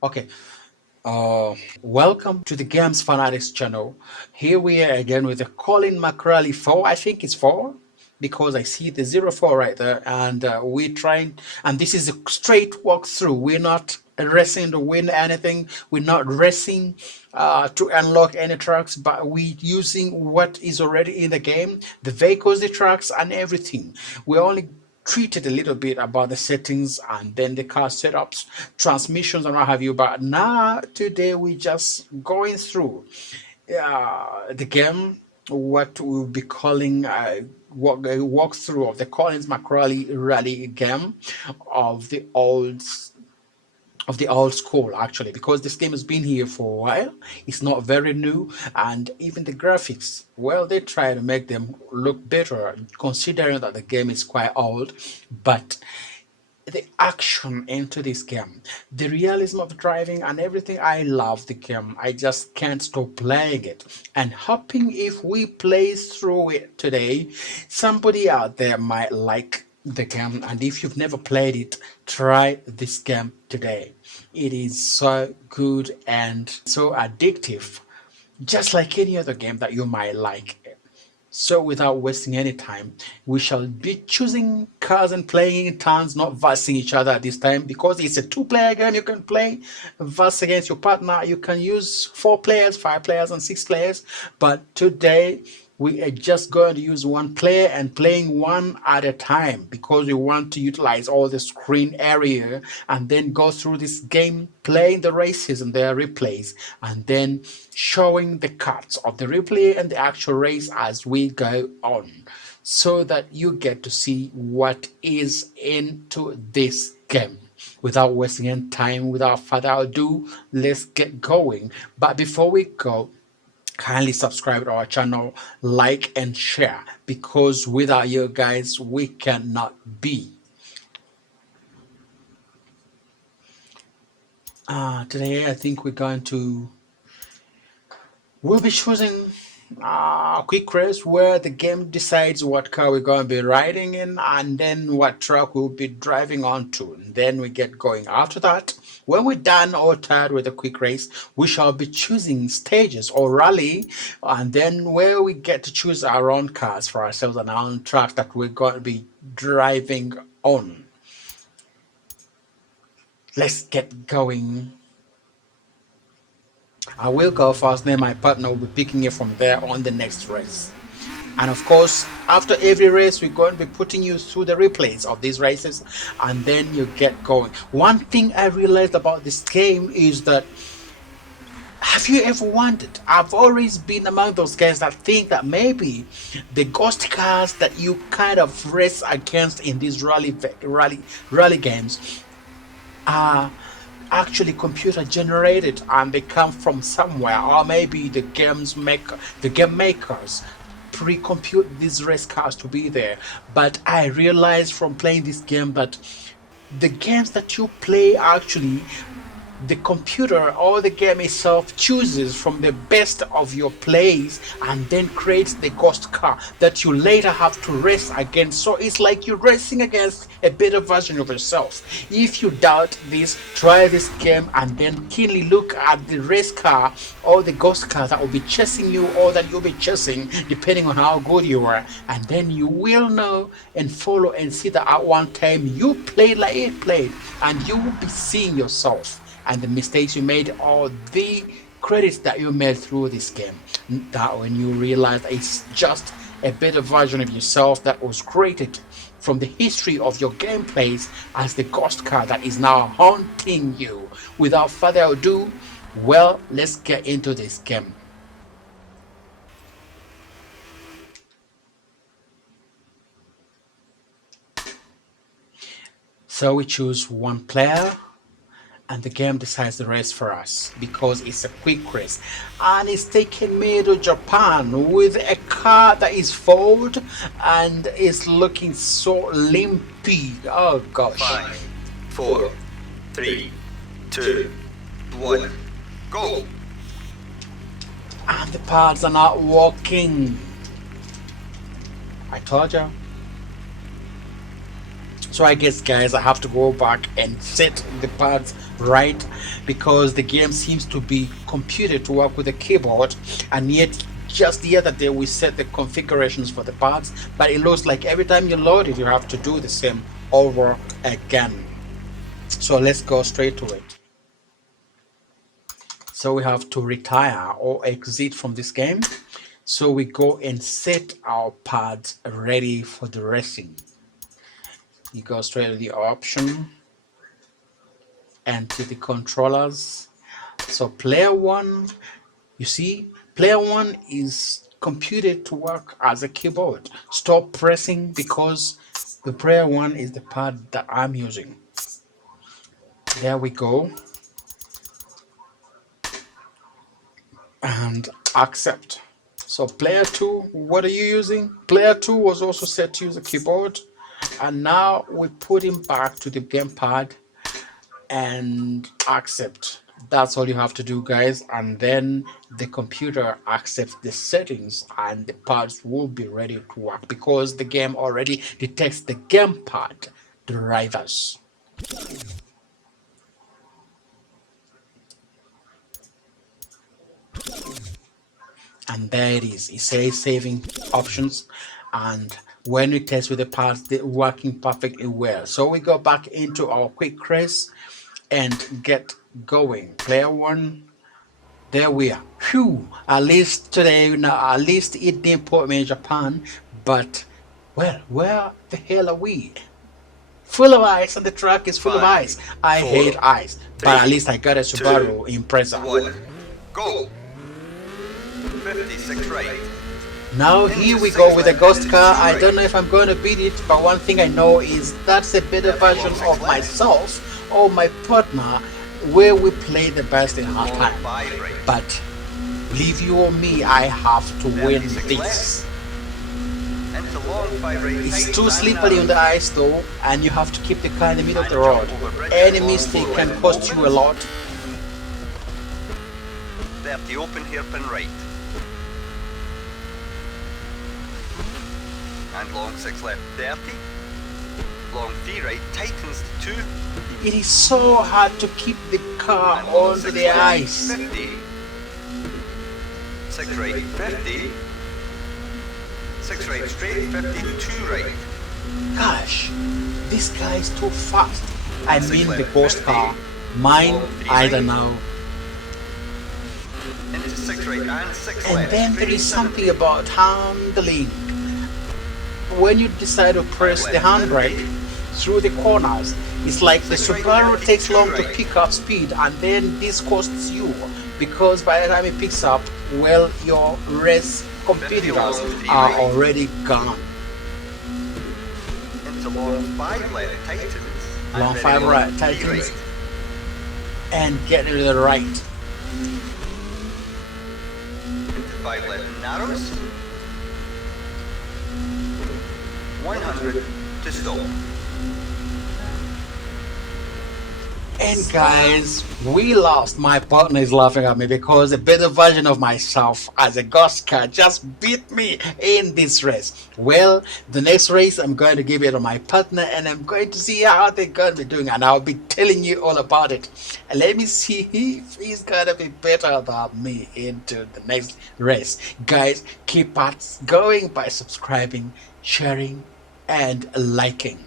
Okay. Welcome to the Gemfanatix channel. Here we are again with the Colin MCRae Rally 4. I think it's 4 because I see the 04 right there, and we're trying. And this is a straight walkthrough. We're not racing to win anything. We're not racing to unlock any trucks, but we're using what is already in the game, the vehicles, the trucks, and everything. We only treated a little bit about the settings and then the car setups, transmissions, and what have you. But now today we just going through the game, what we'll be calling a walkthrough of the Colin MCRae Rally game of the old school, actually, because this game has been here for a while. It's not very new, and even the graphics, well, they try to make them look better considering that the game is quite old. But the action into this game, the realism of driving and everything, I love the game. I just can't stop playing it and hoping if we play through it today, somebody out there might like the game. And if you've never played it, try this game today. It is so good and so addictive, just like any other game that you might like. So without wasting any time, we shall be choosing cars and playing in turns, not versing each other at this time, because it's a two-player game. You can play verse against your partner. You can use 4 players, 5 players, and 6 players. But today we are just going to use 1 player and playing one at a time, because we want to utilize all the screen area and then go through this game, playing the races and their replays, and then showing the cuts of the replay and the actual race as we go on, so that you get to see what is into this game. Without wasting any time, without further ado, let's get going. But before we go, kindly subscribe to our channel, like and share, because without you guys we cannot be. Today I think we'll be choosing a quick race where the game decides what car we're going to be riding in and then what truck we'll be driving onto, and then we get going. After that, when we're done or tired with a quick race, we shall be choosing stages or rally, and then where we get to choose our own cars for ourselves and our own truck that we're going to be driving on. Let's get going. I will go first, then my partner will be picking it from there on the next race. And of course, after every race, we're going to be putting you through the replays of these races, and then you get going. One thing I realized about this game is that, have you ever wondered, I've always been among those guys that think that maybe the ghost cars that you kind of race against in these rally games are actually computer generated and they come from somewhere, or maybe the game makers pre-compute these race cars to be there. But I realized from playing this game that the games that you play, actually the computer or the game itself chooses from the best of your plays and then creates the ghost car that you later have to race against. So it's like you're racing against a better version of yourself. If you doubt this, try this game and then keenly look at the race car or the ghost car that will be chasing you or that you'll be chasing, depending on how good you are, and then you will know and follow and see that at one time you played like it played, and you will be seeing yourself and the mistakes you made, or the credits that you made through this game. That when you realize that it's just a better version of yourself that was created from the history of your gameplays as the ghost car that is now haunting you. Without further ado, well, let's get into this game. So we choose 1 player, and the game decides the race for us because it's a quick race, and it's taking me to Japan with a car that is Ford and is looking so limpy. Oh gosh. 5, 4, 3, 2, 1, go! And the pads are not working. I told you. So I guess, guys, I have to go back and set the pads right, because the game seems to be computed to work with the keyboard, and yet just the other day we set the configurations for the pads, but it looks like every time you load it you have to do the same over again. So let's go straight to it. So we have to retire or exit from this game. So we go and set our pads ready for the racing. You go straight to the option and to the controllers. So player one, you see, player one is computed to work as a keyboard. Stop pressing, because the player one is the pad that I'm using. There we go. And accept. So player 2, what are you using? Player 2 was also set to use a keyboard, and now we put him back to the gamepad and accept. That's all you have to do, guys, and then the computer accepts the settings and the pads will be ready to work, because the game already detects the gamepad drivers. And there it is. It says saving options, and when we test with the pads, they're working perfectly well. So we go back into our quick race and get going. Player one, there we are. Phew, at least today, now at least it didn't put me in Japan, but well, where the hell are we? Full of ice, and the track is full of ice. I hate ice, but at least I got a Subaru Impreza. 1, go. 56 right. Now here we go with a ghost car. I don't know if I'm going to beat it, but one thing I know is that's a better version of myself or my partner, where we play the best in our time. But leave you or me, I have to win this. It's too slippery on the ice though, and you have to keep the car in the middle of the road. Any mistake can cost you a lot. 30 open hairpin right. And long 6 left, 30. Long 3 right, tightens to 2. It is so hard to keep the car onto the ice. 50. 6 right, 50. 6 right straight, 50, 2 right. Gosh, this car is too fast. I mean the ghost car. Mine, I don't know. Into 6 right and 6 And left. then there is something about handling. When you decide to press the handbrake through the corners, it's like the Subaru takes long to pick up speed, and then this costs you, because by the time it picks up, well, your race competitors are already gone. Into long 5 left, tightens. Long 5 right, tightens, and get to the right. Into 5 left, narrows. 100 to stop. And guys, we lost. My partner is laughing at me because a better version of myself as a ghost car just beat me in this race. Well, the next race I'm going to give it to my partner, and I'm going to see how they're going to be doing, and I'll be telling you all about it. And let me see if he's going to be better than me into the next race. Guys, keep us going by subscribing, sharing, and liking.